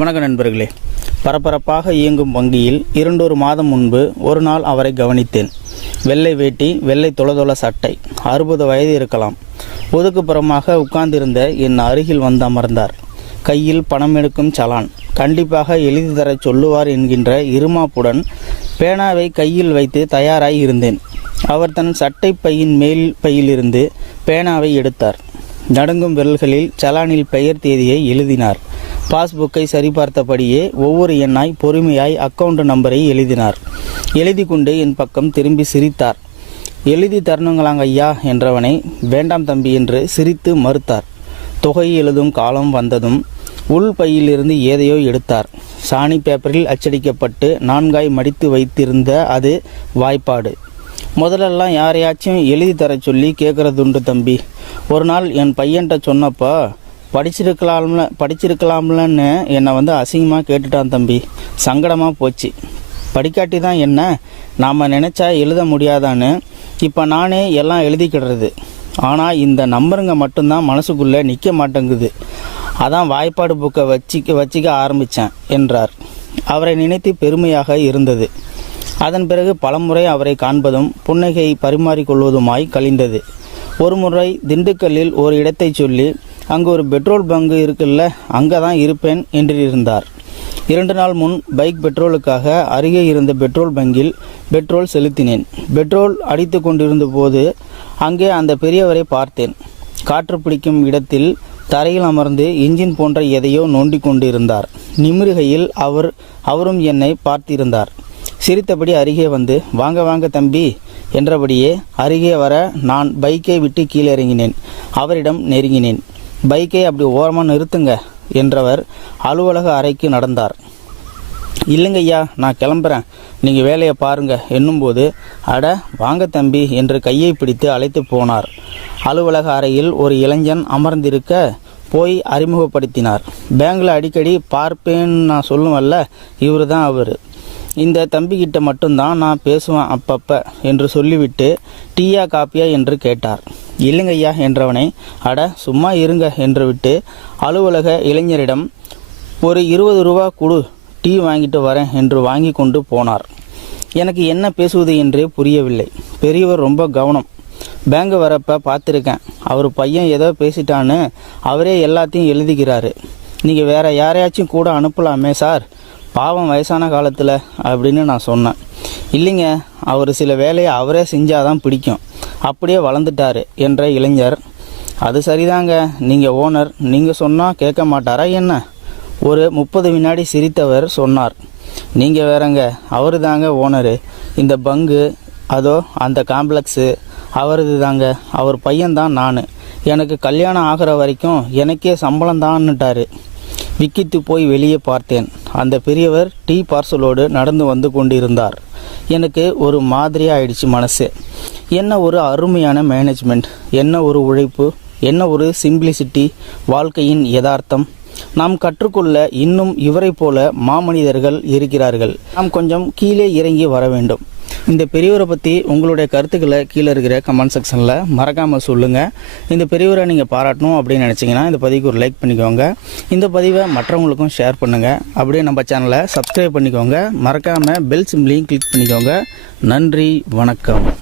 வணக்க நண்பர்களே. பரபரப்பாக இயங்கும் வங்கியில் இரண்டொரு மாதம் முன்பு ஒரு நாள் அவரை கவனித்தேன். வெள்ளை வேட்டி வெள்ளை தொலதொல சட்டை அறுபது வயது இருக்கலாம். ஒதுக்குப்புறமாக உட்கார்ந்திருந்த என் அருகில் வந்து அமர்ந்தார். கையில் பணம் எடுக்கும் சலான் கண்டிப்பாக எழுதி தரச் சொல்லுவார் என்கின்ற இருமாப்புடன் பேனாவை கையில் வைத்து தயாராய் இருந்தேன். அவர் தன் சட்டை பையின் மேல் பையிலிருந்து பேனாவை எடுத்தார். நடுங்கும் விரல்களில் சலானில் பெயர் தேதியை எழுதினார். பாஸ்புக்கை சரிபார்த்தபடியே ஒவ்வொரு எண்ணாய் பொறுமையாய் அக்கவுண்ட் நம்பரை எழுதினார். எழுதி கொண்டு என் பக்கம் திரும்பி சிரித்தார். எழுதி தரணுங்களாங்க ஐயா என்றவனை வேண்டாம் தம்பி என்று சிரித்து மறுத்தார். தொகை எழுதும் காலம் வந்ததும் உள் பையிலிருந்து ஏதையோ எடுத்தார். சாணி பேப்பரில் அச்சடிக்கப்பட்டு நான்காய் மடித்து வைத்திருந்த அது வாய்ப்பாடு. முதலெல்லாம் யாரையாச்சும் எழுதி தர சொல்லி கேட்குறதுண்டு தம்பி. ஒரு நாள் என் பையன்கிட்ட சொன்னப்போ படிச்சிருக்கலாம்ல படிச்சிருக்கலாம்லன்னு என்னை வந்து அசிங்கமாக கேட்டுட்டான் தம்பி. சங்கடமாக போச்சு. படிக்காட்டி தான் என்ன நாம் நினச்சா எழுத முடியாதான்னு இப்போ நானே எல்லாம் எழுதிக்கிடுறது. ஆனால் இந்த நம்பருங்க மட்டும்தான் மனசுக்குள்ளே நிற்க மாட்டேங்குது. அதான் வாய்ப்பாடு புக்கை வச்சிக்க வச்சிக்க ஆரம்பித்தேன் என்றார். அவரை நினைத்து பெருமையாக இருந்தது. அதன் பிறகு பலமுறை அவரை காண்பதும் புன்னகையை பரிமாறிக்கொள்வதுமாய் கழிந்தது. ஒரு முறை திண்டுக்கல்லில் ஒரு இடத்தை சொல்லி அங்கு ஒரு பெட்ரோல் பங்கு இருக்குல்ல அங்கே தான் இருப்பேன் என்றிருந்தார். இரண்டு நாள் முன் பைக் பெட்ரோலுக்காக அருகே இருந்த பெட்ரோல் பங்கில் பெட்ரோல் செலுத்தினேன். பெட்ரோல் அடித்து கொண்டிருந்த போது அங்கே அந்த பெரியவரை பார்த்தேன். காற்று பிடிக்கும் இடத்தில் தரையில் அமர்ந்து இன்ஜின் போன்ற எதையோ நோண்டிக் கொண்டிருந்தார். நிமிருகையில் அவர் அவரும் என்னை பார்த்திருந்தார். சிரித்தபடி அருகே வந்து வாங்க வாங்க தம்பி என்றபடியே அருகே வர நான் பைக்கை விட்டு கீழே இறங்கினேன் அவரிடம் நெருங்கினேன். பைக்கை அப்படி ஓரமாக நிறுத்துங்க என்றவர் அலுவலக அறைக்கு நடந்தார். இல்லைங்க ஐயா நான் கிளம்புறேன். நீங்கள் வேலையை பாருங்க என்னும்போது அட வாங்க தம்பி என்று கையை பிடித்து அழைத்து போனார். அலுவலக அறையில் ஒரு இளைஞன் அமர்ந்திருக்க போய் அறிமுகப்படுத்தினார். பேங்கில் அடிக்கடி பார்ப்பேன்னு நான் சொல்லுவல்ல இவர் தான் அவர். இந்த தம்பிக்கிட்ட மட்டும்தான் நான் பேசுவேன் அப்பப்போ என்று சொல்லிவிட்டு டீயா காப்பியா என்று கேட்டார். இல்லைங்கய்யா என்றவனை. அட சும்மா இருங்க என்று விட்டு அலுவலக இளைஞரிடம் ஒரு இருபது ரூபா கொடு டீ வாங்கிட்டு வரேன் என்று வாங்கி கொண்டு போனார். எனக்கு என்ன பேசுவது என்றே புரியவில்லை. பெரியவர் ரொம்ப கவனம். பேங்க் வரப்ப பார்த்துருக்கேன். அவர் பையன் ஏதோ பேசிட்டான்னு அவரே எல்லாத்தையும் எழுதிக்கிறாரு நீங்கள் வேற யாரையாச்சும் கூட அனுப்பலாமே சார். பாவம் வயசான காலத்தில் அப்படின்னு நான் சொன்னேன். இல்லைங்க அவர் சில வேலையை அவரே செஞ்சாதான் பிடிக்கும். அப்படியே வளர்ந்துட்டாரு என்ற இளைஞர். அது சரிதாங்க நீங்கள் ஓனர் நீங்கள் சொன்னால் கேட்க மாட்டாரா என்ன? ஒரு முப்பது வினாடி சிரித்தவர் சொன்னார். நீங்கள் வேறங்க அவரு தாங்க ஓனரு. இந்த பங்கு அதோ அந்த காம்ப்ளெக்ஸு அவரது தாங்க அவர் பையன்தான் நான். எனக்கு கல்யாணம் ஆகிற வரைக்கும் எனக்கே சம்பளம் தான்னுட்டாரு விக்கித்து போய் வெளியே பார்த்தேன். அந்த பெரியவர் டீ பார்சலோடு நடந்து வந்து கொண்டிருந்தார். எனக்கு ஒரு மாதிரியாக ஆயிடுச்சு மனசு. என்ன ஒரு அருமையான மேனேஜ்மெண்ட் என்ன ஒரு உழைப்பு என்ன ஒரு சிம்பிளிசிட்டி வாழ்க்கையின் யதார்த்தம். நாம் கற்றுக்கொள்ள இன்னும் இவரை போல மாமனிதர்கள் இருக்கிறார்கள். நாம் கொஞ்சம் கீழே இறங்கி வர வேண்டும். இந்த பெரியவரை பற்றி உங்களுடைய கருத்துக்களை கீழே இருக்கிற கமெண்ட் செக்ஷனில் மறக்காமல் சொல்லுங்கள் இந்த பெரியவரை நீங்கள் பாராட்டணும் அப்படின்னு நினச்சிங்கன்னா இந்த பதிவுக்கு ஒரு லைக் பண்ணிக்கோங்க. இந்த பதிவை மற்றவங்களுக்கும் ஷேர் பண்ணுங்கள் அப்படியே நம்ம சேனலை சப்ஸ்கிரைப் பண்ணிக்கோங்க. மறக்காமல் பெல் சிம்லையும் கிளிக் பண்ணிக்கோங்க. நன்றி வணக்கம்.